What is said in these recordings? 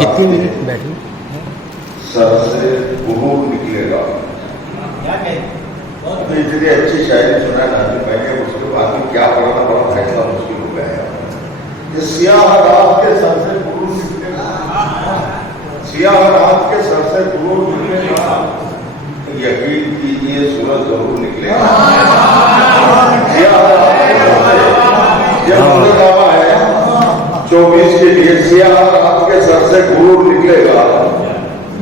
कितनी मिनट बैठे सर से गुरूर निकलेगा। तो इतनी अच्छी शायरी सुना ना कि मैंने उसके बाद में क्या पढ़ना बड़ा फैसला मुश्किल हो गया है। ये सियाह रात के सर से गुरूर निकलेगा, सियाह रात के सर से गुरूर निकलेगा, यकीन कीजिए सूरज जरूर निकलेगा। सियाह रात के सर से यह दावा है 24 के लिए, सियाह रात के सर से गुरूर निकलेगा,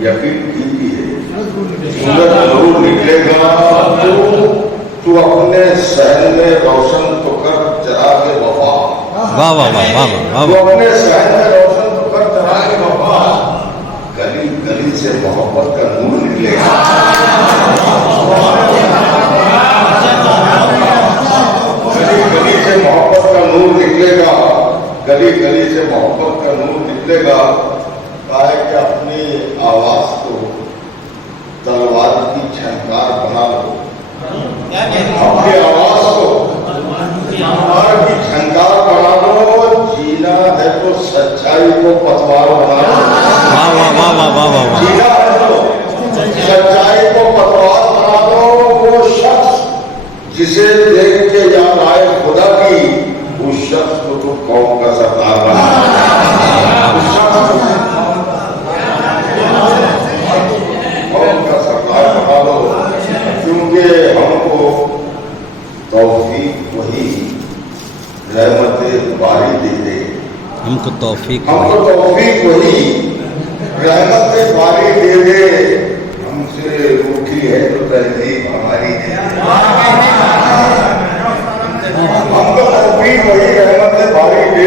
यकीन कीजिए सूरज जरूर निकलेगा। तू अपने शहर में रोशन तो कर जरा के वफा, वाह वाह वाह वाह वाह। तू अपने शहर में रोशन तो कर जरा के वफा, गली गली से मोहब्बत का नूर निकलेगा। गली गली से मोहब्बत का नूर निकलेगा, गली गली से मोहब्बत का नूर निकलेगा। कहा है कि अपनी आवाज को तलवार की झंकार बना लो, अपनी आवाज को तलवार की झंकार बना लो। जीना है तो सच्चाई को पतवार बना लो, वाह वाह वाह वाह वाह वाह। जीना है तो सच्चाई को पतवार बना लो। वो शख्स जिसे देख के याद आए खुदा की, उस शख्स को तो कौम का सरदार बना लो। क्योंकि हमको तौफीक वही रहमत बारी दे दे, हमको तौफीक वही रहमत बारी दे दे। हमसे रूठी है तो तहजीब हमारी दे दे, हमको तौफीक वही रहमत बारी दे